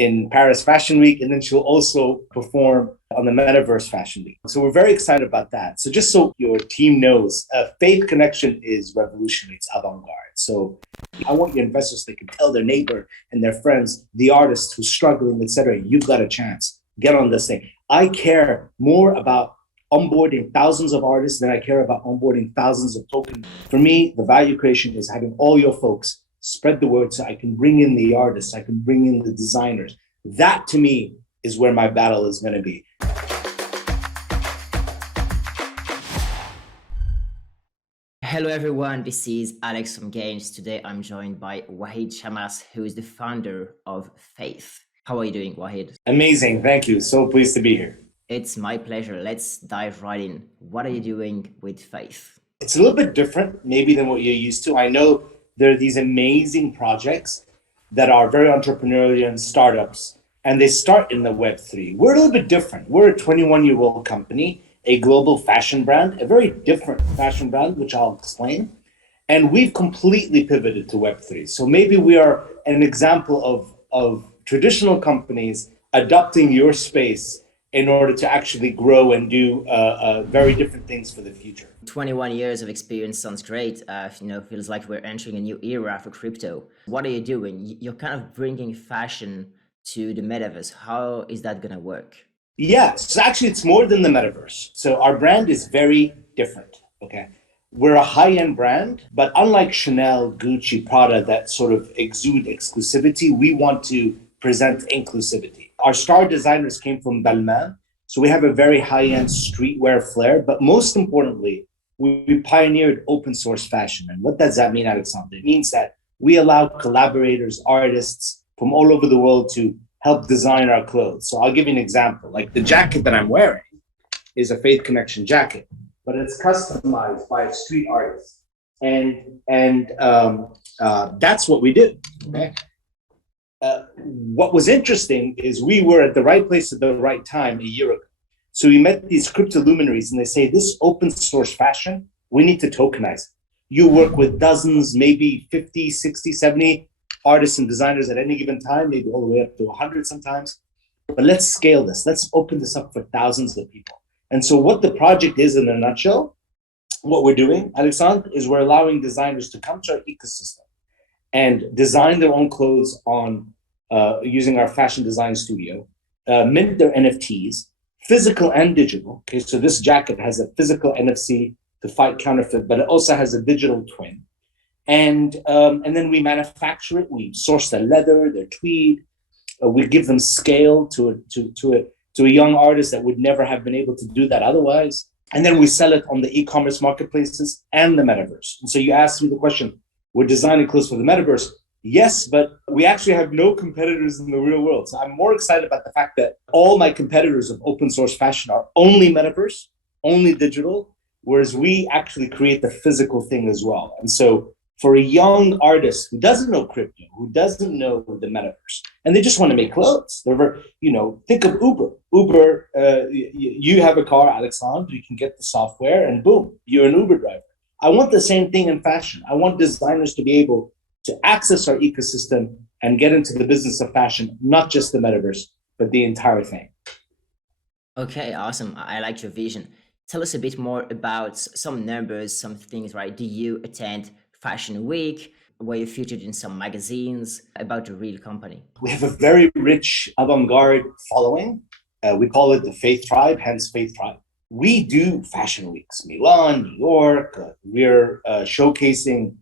in Paris Fashion Week, and then she'll also perform on the Metaverse Fashion Week. So we're very excited about that. So just so your team knows, Faith Connection is revolutionary. It's avant-garde. So I want your investors, they can tell their neighbor and their friends, the artist who's struggling, etc. You've got a chance. Get on this thing. I care more about onboarding thousands of artists than I care about onboarding thousands of tokens. For me, the value creation is having all your folks spread the word so I can bring in the artists, I can bring in the designers. That to me is where my battle is going to be. Hello everyone, this is Alex from Games. Today I'm joined by Wahid Chammas, who is the founder of Faith. How are you doing, Wahid? Amazing, thank you. So pleased to be here. It's my pleasure. Let's dive right in. What are you doing with Faith? It's a little bit different maybe than what you're used to. I know there are these amazing projects that are very entrepreneurial and startups, and they start in the Web3. We're a little bit different. We're a 21-year-old company, a global fashion brand, a very different fashion brand, which I'll explain. And we've completely pivoted to Web3. So maybe we are an example of traditional companies adopting your space in order to actually grow and do very different things for the future. 21 years of experience sounds great. Feels like we're entering a new era for crypto. What are you doing? You're kind of bringing fashion to the metaverse. How is that going to work? Yeah, so actually it's more than the metaverse. So our brand is very different, okay? We're a high-end brand, but unlike Chanel, Gucci, Prada that sort of exude exclusivity, we want to present inclusivity. Our star designers came from Balmain, so we have a very high-end streetwear flair, but most importantly, we pioneered open source fashion. And what does that mean, Alexandre? It means that we allow collaborators, artists from all over the world to help design our clothes. So I'll give you an example. Like the jacket that I'm wearing is a Faith Connection jacket, but it's customized by a street artist. And that's what we did, okay? What was interesting is we were at the right place at the right time a year ago. So we met these crypto luminaries and they say, this open source fashion, we need to tokenize it. You work with dozens, maybe 50, 60, 70 artists and designers at any given time, maybe all the way up to 100 sometimes. But let's scale this. Let's open this up for thousands of people. And so what the project is in a nutshell, what we're doing, Alexandre, is we're allowing designers to come to our ecosystem and design their own clothes on using our fashion design studio, mint their NFTs, physical and digital. Okay, so this jacket has a physical NFC to fight counterfeit, but it also has a digital twin. And then we manufacture it. We source their leather, their tweed. We give them scale to a young artist that would never have been able to do that otherwise. And then we sell it on the e-commerce marketplaces and the metaverse. And so you asked me the question, we're designing clothes for the metaverse. Yes, but we actually have no competitors in the real world. So I'm more excited about the fact that all my competitors of open source fashion are only metaverse, only digital, whereas we actually create the physical thing as well. And so for a young artist who doesn't know crypto, who doesn't know the metaverse, and they just want to make clothes, think of Uber. Uber, you have a car, Alexandre, you can get the software and boom, you're an Uber driver. I want the same thing in fashion. I want designers to be able to access our ecosystem and get into the business of fashion, not just the metaverse, but the entire thing. Okay, awesome. I like your vision. Tell us a bit more about some numbers, some things, right? Do you attend Fashion Week? Were you featured in some magazines? About the real company? We have a very rich avant-garde following. We call it the Faith Tribe, hence Faith Tribe. We do fashion weeks, Milan, New York. We're showcasing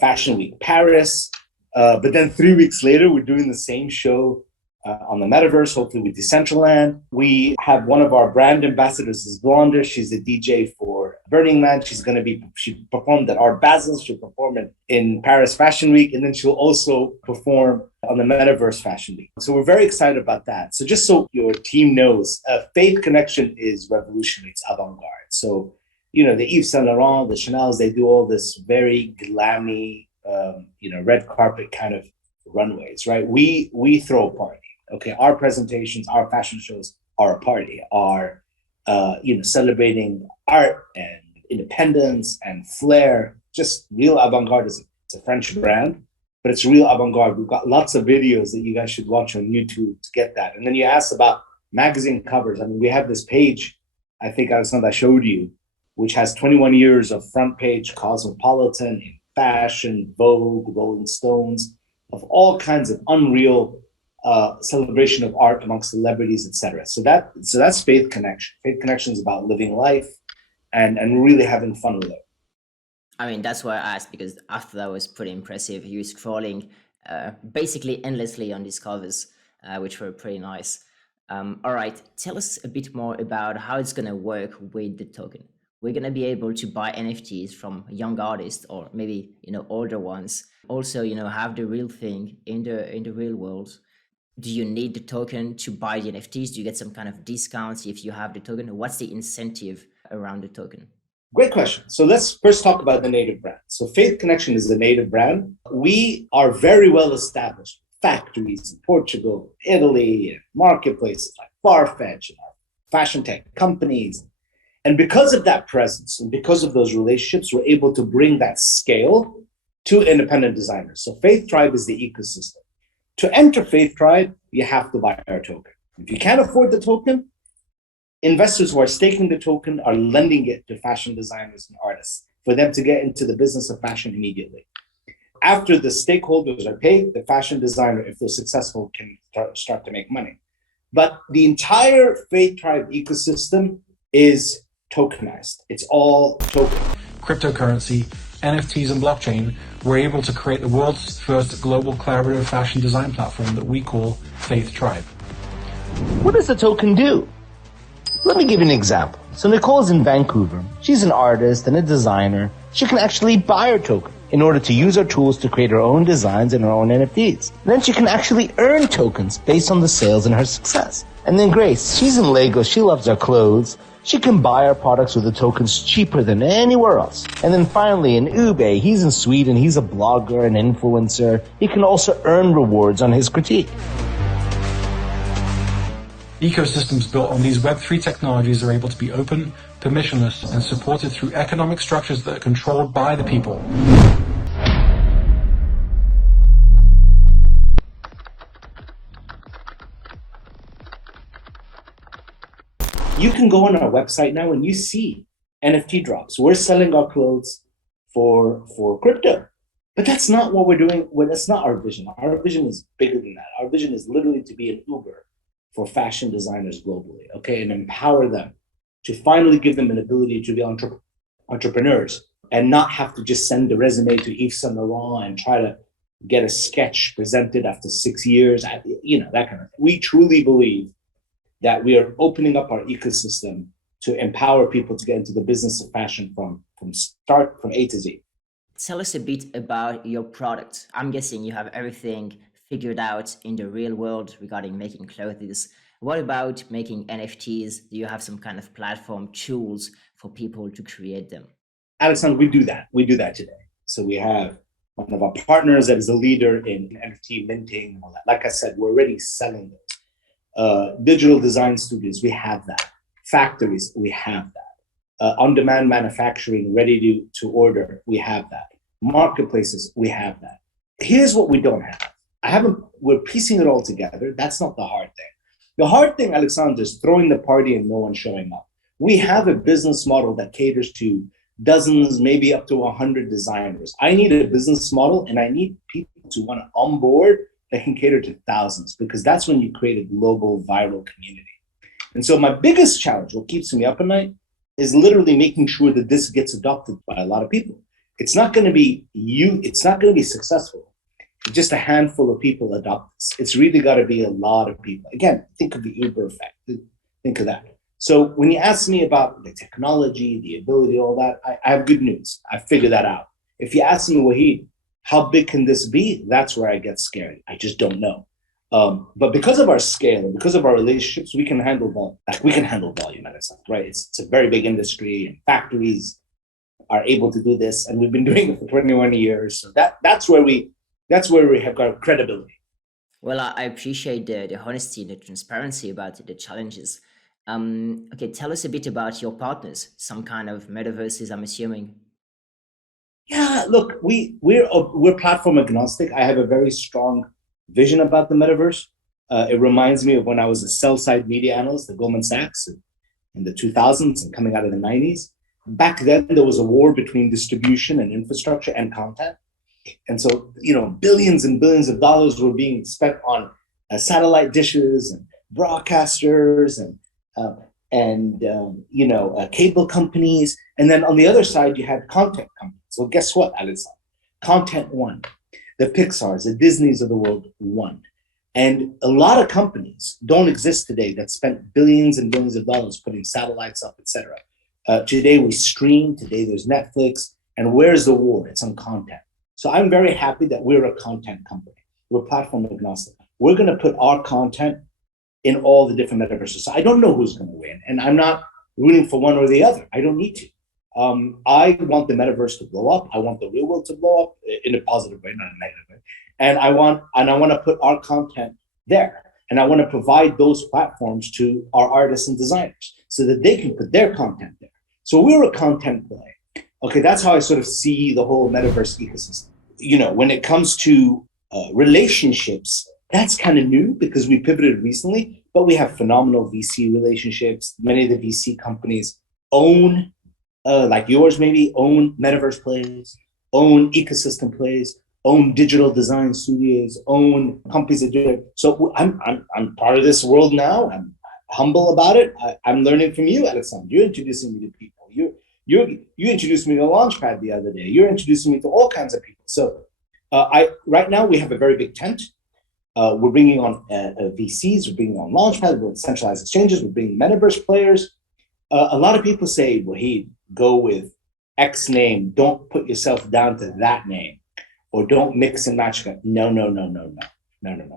Fashion Week Paris, but then 3 weeks later, we're doing the same show on the metaverse, hopefully with Decentraland. We have one of our brand ambassadors is Blonda. She's a DJ for Burning Man. She performed at Art Basel. She'll perform in Paris Fashion Week, and then she'll also perform on the Metaverse Fashion Week. So we're very excited about that. So just so your team knows, Faith Connection is revolutionary. It's avant-garde. So, the Yves Saint Laurent, the Chanels, they do all this very glammy, red carpet kind of runways, right? We throw a party. Okay, our presentations, our fashion shows are a party, are celebrating art and independence and flair, just real avant-garde. It's a French brand. but it's real avant-garde. We've got lots of videos that you guys should watch on YouTube to get that. And then you asked about magazine covers. I mean, we have this page, I think Alexandre, I showed you, which has 21 years of front page Cosmopolitan, Fashion, Vogue, Rolling Stones, of all kinds of unreal celebration of art amongst celebrities, etc. So that's Faith Connection. Faith Connection is about living life and really having fun with it. I mean, that's why I asked, because after that was pretty impressive. You were scrolling basically endlessly on these covers, which were pretty nice. All right, tell us a bit more about how it's going to work with the token. We're going to be able to buy NFTs from young artists, or maybe, older ones. Also, have the real thing in the real world. Do you need the token to buy the NFTs? Do you get some kind of discounts if you have the token? What's the incentive around the token? Great question. So let's first talk about the native brand. So Faith Connection is the native brand. We are very well established. Factories in Portugal, Italy, and marketplaces like Farfetch and fashion tech companies. And because of that presence and because of those relationships, we're able to bring that scale to independent designers. So Faith Tribe is the ecosystem. To enter Faith Tribe, you have to buy our token. If you can't afford the token, investors who are staking the token are lending it to fashion designers and artists for them to get into the business of fashion immediately. After the stakeholders are paid, the fashion designer, if they're successful, can start to make money. But the entire Faith Tribe ecosystem is tokenized. It's all token. Cryptocurrency, NFTs, and blockchain, we're able to create the world's first global collaborative fashion design platform that we call Faith Tribe. What does the token do? Let me give you an example. So Nicole's in Vancouver. She's an artist and a designer. She can actually buy her token in order to use our tools to create her own designs and her own NFTs. And then she can actually earn tokens based on the sales and her success. And then Grace, she's in Lagos. She loves our clothes. She can buy our products with the tokens cheaper than anywhere else. And then finally, in Ube, he's in Sweden. He's a blogger, an influencer. He can also earn rewards on his critique. Ecosystems built on these Web3 technologies are able to be open, permissionless, and supported through economic structures that are controlled by the people. You can go on our website now and you see NFT drops. We're selling our clothes for crypto. But that's not what we're doing. Well, that's not our vision. Our vision is bigger than that. Our vision is literally to be an Uber for fashion designers globally, okay, and empower them to finally give them an ability to be entrepreneurs and not have to just send a resume to Yves Saint Laurent and try to get a sketch presented after 6 years, that kind of thing. We truly believe that we are opening up our ecosystem to empower people to get into the business of fashion from A to Z. Tell us a bit about your product. I'm guessing you have everything figured out in the real world regarding making clothes. What about making NFTs? Do you have some kind of platform tools for people to create them? Alexandre, we do that. We do that today. So we have one of our partners that is a leader in NFT minting and all that. Like I said, we're already selling those. Digital design studios, we have that. Factories, we have that. On-demand manufacturing, ready to order, we have that. Marketplaces, we have that. Here's what we don't have. We're piecing it all together. That's not the hard thing. The hard thing, Alexandre, is throwing the party and no one showing up. We have a business model that caters to dozens, maybe up to 100 designers. I need a business model and I need people to want to onboard that can cater to thousands, because that's when you create a global viral community. And so my biggest challenge, what keeps me up at night, is literally making sure that this gets adopted by a lot of people. It's not going to be successful. Just a handful of people adopt this. It's really got to be a lot of people. Again, think of the Uber effect. Think of that. So when you ask me about the technology, the ability, all that, I have good news. I figured that out. If you ask me, Wahid, how big can this be? That's where I get scared. I just don't know. But because of our scale and because of our relationships, we can handle volume. We can handle volume at itself, right? It's a very big industry, and factories are able to do this, and we've been doing it for 21 years. So that's where we have got credibility. Well, I appreciate the honesty and the transparency about the challenges. Okay, tell us a bit about your partners. Some kind of metaverses, I'm assuming. Yeah, look, we're platform agnostic. I have a very strong vision about the metaverse. It reminds me of when I was a sell side media analyst at Goldman Sachs in the 2000s and coming out of the 90s. Back then, there was a war between distribution and infrastructure and content. And so, billions and billions of dollars were being spent on satellite dishes and broadcasters and cable companies. And then on the other side, you had content companies. So guess what, Alexandre? Content won. The Pixars, the Disneys of the world won. And a lot of companies don't exist today that spent billions and billions of dollars putting satellites up, et cetera. Today we stream, today there's Netflix, and where's the war? It's on content. So I'm very happy that we're a content company. We're platform agnostic. We're going to put our content in all the different metaverses. So I don't know who's going to win, and I'm not rooting for one or the other. I don't need to. I want the metaverse to blow up. I want the real world to blow up in a positive way, not a negative way. And I want to put our content there. And I want to provide those platforms to our artists and designers so that they can put their content there. So we're a content play. Okay, that's how I sort of see the whole metaverse ecosystem. When it comes to relationships, that's kind of new because we pivoted recently, but we have phenomenal VC relationships. Many of the VC companies own, like yours maybe, own metaverse plays, own ecosystem plays, own digital design studios, own companies that do it. So I'm part of this world now. I'm humble about it. I'm learning from you, Alexandre. You're introducing me to people. You introduced me to Launchpad the other day. You're introducing me to all kinds of people. So right now we have a very big tent. We're bringing on VCs, we're bringing on Launchpad, we're centralized exchanges, we're bringing metaverse players. A lot of people say, Wahid, go with X name. Don't put yourself down to that name, or don't mix and match. No.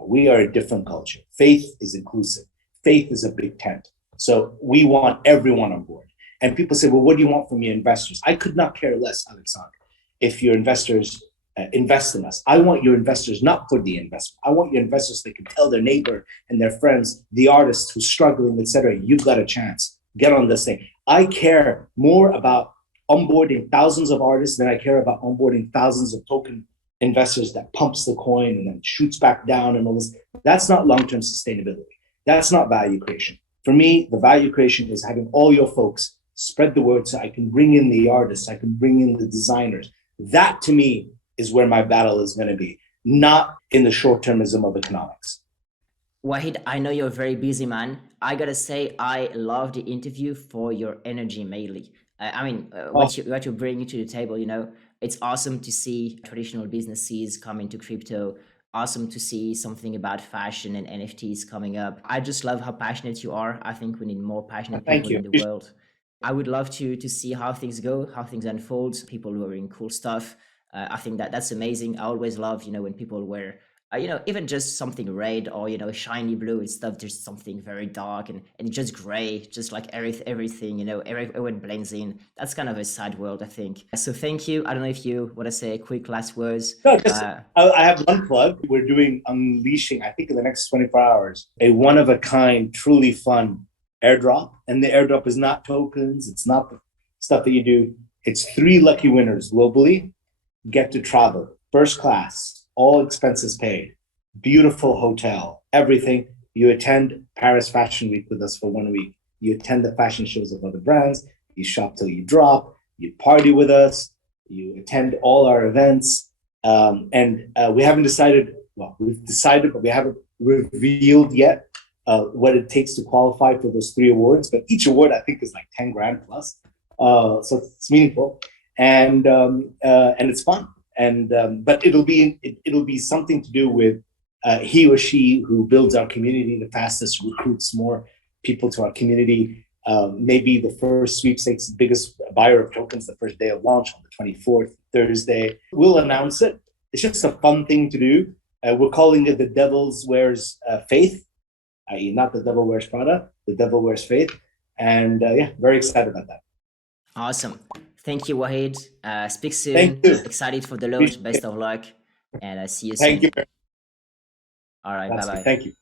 We are a different culture. Faith is inclusive. Faith is a big tent. So we want everyone on board. And people say, well, what do you want from your investors? I could not care less, Alexandre, if your investors invest in us. I want your investors not for the investment. I want your investors that can tell their neighbor and their friends, the artist who's struggling, etc. You've got a chance. Get on this thing. I care more about onboarding thousands of artists than I care about onboarding thousands of token investors that pumps the coin and then shoots back down and all this. That's not long-term sustainability. That's not value creation. For me, the value creation is having all your folks spread the word so I can bring in the artists, I can bring in the designers. That to me is where my battle is going to be, not in the short-termism of economics. Wahid, I know you're a very busy man. I gotta say, I love the interview for your energy mainly. What you bring to the table, it's awesome to see traditional businesses come into crypto. Awesome to see something about fashion and NFTs coming up. I just love how passionate you are. I think we need more passionate people in the world. I would love to see how things go, how things unfold, people wearing cool stuff. I think that's amazing. I always love, when people wear, even just something red or, shiny blue and stuff. There's something very dark and just gray, just like everything, everyone blends in. That's kind of a sad world, I think. So thank you. I don't know if you want to say quick last words. No, I have one plug. We're doing Unleashing, I think in the next 24 hours, a one-of-a-kind, truly fun airdrop. And the airdrop is not tokens. It's not the stuff that you do. It's 3 lucky winners globally get to travel, first class, all expenses paid, beautiful hotel, everything. You attend Paris Fashion Week with us for 1 week. You attend the fashion shows of other brands. You shop till you drop. You party with us. You attend all our events. We haven't decided, well, we've decided, but we haven't revealed yet what it takes to qualify for those 3 awards. But each award, I think, is like 10 grand plus. So it's meaningful. And it's fun, but it'll be something to do with he or she who builds our community the fastest, recruits more people to our community. Maybe the first sweepstakes, biggest buyer of tokens, the first day of launch on the 24th, Thursday. We'll announce it. It's just a fun thing to do. We're calling it the Devil's Wears Faith, i.e. not the Devil Wears Prada, the Devil Wears Faith. And very excited about that. Awesome. Thank you, Wahid. Speak soon. Thank you. Excited for the launch. Best of luck. And see you soon. Thank you. All right. Bye-bye. Thank you.